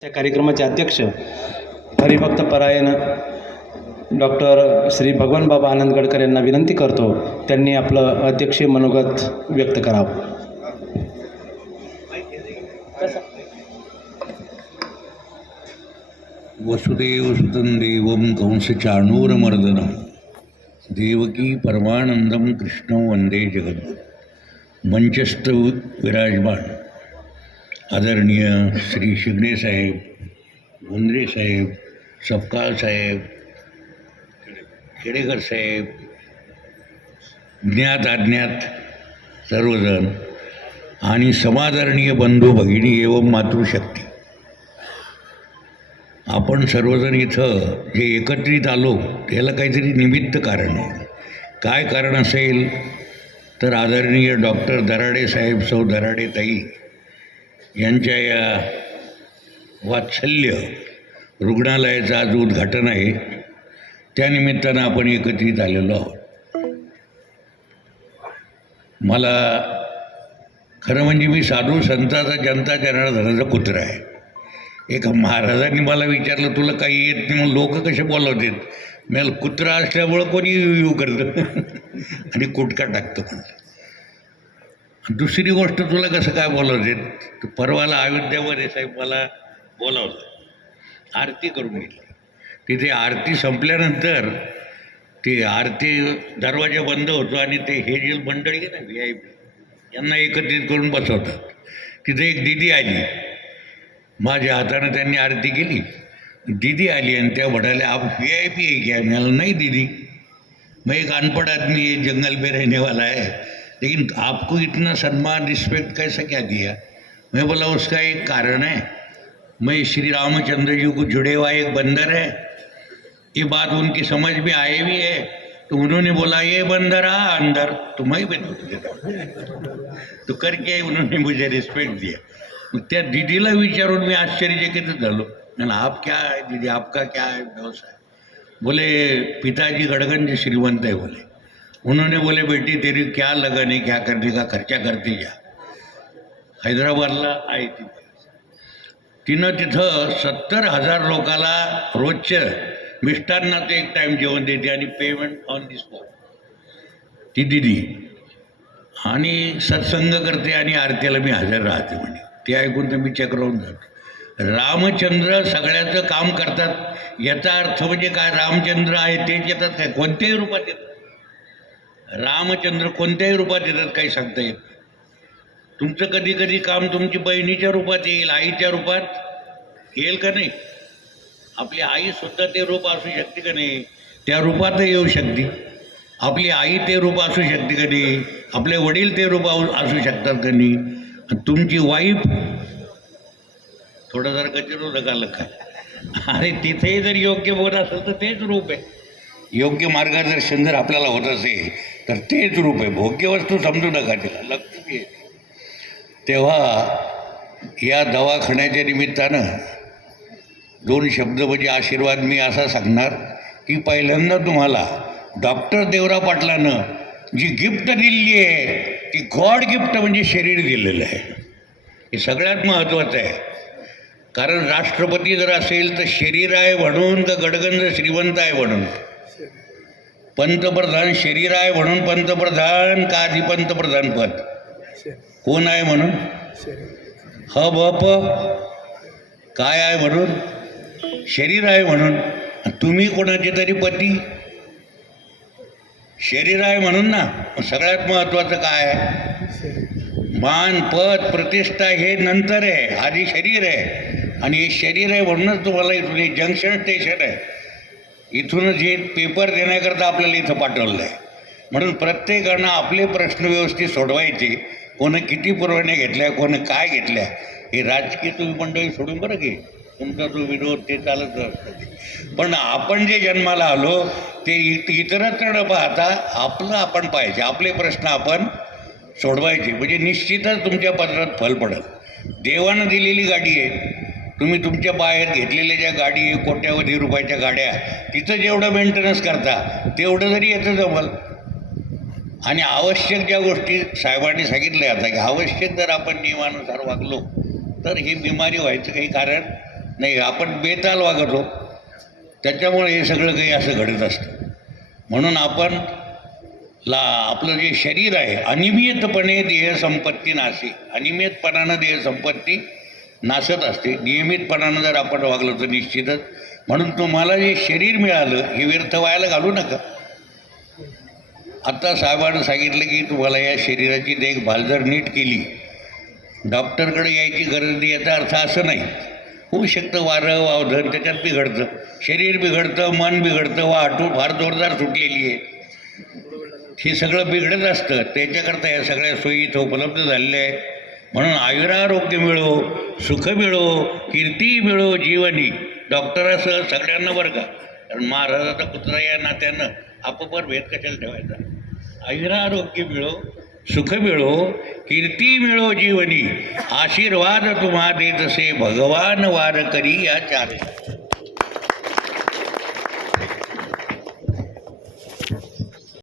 त्या कार्यक्रमाचे अध्यक्ष हरिभक्त परायण डॉक्टर श्री भगवान बाबा आनंद गडकर यांना विनंती करतो त्यांनी आपलं अध्यक्षीय मनोगत व्यक्त करावं. वसुदेव वसुदेवसुतं देवं कंसचाणूरमर्दनं देवकी परमानंदम कृष्ण वंदे जगद्गुरु। मंचस्थ विराजमान। आदरणीय श्री शिगणे साहेब गुंद्रे साहेब सपकाळ साहेब खेडेकर साहेब ज्ञात अज्ञात सर्वजण आणि समादरणीय बंधू भगिनी एवं मातृशक्ती. आपण सर्वजण इथं जे एकत्रित आलो त्याला काहीतरी निमित्त कारण आहे. काय कारण असेल? तर आदरणीय डॉक्टर दराडे साहेब सौ दराडे ताई यांच्या या वात्सल्य रुग्णालयाचं आज उद्घाटन आहे. त्यानिमित्तानं आपण एकत्रित आलेलो आहोत. मला खरं म्हणजे मी साधू संताचा जनता जनार्दनाचा कुत्रा आहे. एका महाराजांनी मला विचारलं तुला काही येत नाही? मग लोक कसे बोलवतात? मला कुत्रा असल्यामुळं कोणी यू करतं? आणि कुटका टाकतं. म्हणलं दुसरी गोष्ट तुला कसं काय बोलवतात तर परवाला अयोध्यावर साहेब मला बोलावलं. आरती करून घेतली. तिथे आरती संपल्यानंतर ते आरती दरवाजा बंद होतो आणि ते हे जे मंडळी आहे ना व्ही आय पी यांना एकत्रित करून बसवतात. तिथे एक दिदी आली. माझ्या हातानं त्यांनी आरती केली. दीदी आली आणि त्या म्हणाल्या आप वी आय पी आहे की मैंने नाही दिदी. मग एक अनपढ़ आदमी जंगल में रहने वाला लेकिन आपको इतना सम्मान रिस्पेक्ट कैसे क्या दिया? मैं बोला, उसका एक कारण है। मैं श्री रामचंद्र जी को जुड़े हुआ एक बंदर है। ये बात उनकी समझ में आए भी है। तो उन्होंने बोला, ये बंदर आ अंदर तो मैं भी तो। करके उन्होंने मुझे रिस्पेक्ट दिया। त्या दीदीला विचारून मी आश्चर्यचकित झालो मैंने आप क्या है दीदी? आपका क्या है? व्यवसाय बोले, पिताजी गड़गंज श्रीमंत है, बोले। उन्होंने बोले बेटी तेरी क्या लगन है? क्या करने का खर्चा करते जा? हैदराबादला आहे ती तिनं तिथं सत्तर हजार लोकाला रोजचं ते एक टाईम जेवण देते आणि पेमेंट ऑन दी स्पॉट ती दिदी आणि सत्संग करते आणि आरतीला मी हजर राहते म्हणे. ते ऐकून तर मी चक्रावून जातो. रामचंद्र सगळ्याचं काम करतात. याचा अर्थ म्हणजे काय? रामचंद्र आहे तेच येतात काय? कोणत्याही रूपात येतात. रामचंद्र कोणत्याही रूपात येतात काही सांगता येत तुमचं कधी कधी काम तुमची बहिणीच्या रूपात येईल आईच्या रूपात येईल का नाही? आपली आईसुद्धा ते रूप असू शकते का नाही? त्या रूपातही येऊ शकते. आपली आई ते रूप असू शकते का नाही? आपले वडील ते रूप असू शकतात का नाही? तुमची वाईफ थोडं जर कचरो नका काय अरे तिथेही जर योग्य बोध असेल तर तेच रूप आहे. योग्य मार्गदर्शन जर आपल्याला होत असेल तर तेच रूप आहे. भोग्य वस्तू समजू नका तिला. लक्ष तेव्हा या दवाखान्याच्या निमित्तानं दोन शब्द म्हणजे आशीर्वाद मी असा सांगणार की पहिल्यांदा तुम्हाला डॉक्टर देवरा पाटलानं जी गिफ्ट दिलेली आहे ती गॉड गिफ्ट म्हणजे शरीर दिलेलं आहे. हे सगळ्यात महत्त्वाचं आहे. कारण राष्ट्रपती जर असेल तर शरीर आहे म्हणून का गडगंज श्रीमंत आहे म्हणून. पंतप्रधान शरीर आहे म्हणून पंतप्रधान का आधी पंतप्रधान पद. कोण आहे म्हणून? ह ब प. काय आहे म्हणून? शरीर आहे म्हणून तुम्ही कोणाचे तरी पती? शरीर आहे म्हणून ना. सगळ्यात महत्त्वाचं काय आहे? मान पद प्रतिष्ठा हे नंतर आहे. आधी शरीर आहे. आणि हे शरीर आहे म्हणूनच तुम्हाला इथून हे जंक्शन स्टेशन आहे. इथूनच जे पेपर देण्याकरता आपल्याला इथं पाठवलं आहे. म्हणून प्रत्येकानं आपले प्रश्न व्यवस्थित सोडवायचे. कोणं किती पुरवण्या घेतल्या कोण काय घेतल्या हे राजकीय तुम्ही मंडळी सोडून बरं की. तुमचा जो विरोध ते चालत असतं. पण आपण जे जन्माला आलो ते इत इतरत्र न पाहता आपलं आपण पाहिजे आपले प्रश्न आपण सोडवायचे. म्हणजे निश्चितच तुमच्या पत्रात फल पडेल. देवानं दिलेली गाडी आहे. तुम्ही तुमच्या बाहेर घेतलेल्या ज्या गाडी कोट्यावधी रुपयाच्या गाड्या तिथं जेवढं मेंटेनन्स करता तेवढं जरी येतं जमल आणि आवश्यक ज्या गोष्टी साहेबांनी सांगितल्या आता की आवश्यक जर आपण नियमानुसार वागलो तर ही बिमारी व्हायचं काही कारण नाही. आपण बेताल वागतो. त्याच्यामुळे हे सगळं काही असं घडत असतं. म्हणून आपण ला आपलं जे शरीर आहे अनियमितपणे देहसंपत्ती नाशी अनियमितपणानं देहसंपत्ती नासत असते. नियमितपणानं जर आपण वागलो तर निश्चितच. म्हणून तुम्हाला जे शरीर मिळालं हे व्यर्थ व्हायला घालू नका. आत्ता साहेबानं सांगितलं की तुम्हाला या शरीराची देखभाल जर नीट केली डॉक्टरकडे यायची गरज नाही याचा अर्थ असं नाही. होऊ शकतं वारं वावधन त्याच्यात बिघडतं. शरीर बिघडतं मन बिघडतं वाहतूक फार जोरदार सुटलेली आहे. हे सगळं बिघडत असतं. त्याच्याकरता या सगळ्या सोयी इथं उपलब्ध झालेल्या आहे म्हणून आयुरारोग्य मिळो सुख मिळो कीर्ती मिळो जीवनी. डॉक्टरासह सगळ्यांना बरं का? कारण महाराजाचा कुत्रा या नात्यानं आपोपर भेद कशाला ठेवायचा? आयुरारोग्य मिळो सुख मिळो कीर्ती मिळो जीवनी. आशीर्वाद तुम्हा देत असे भगवान वार करी या चार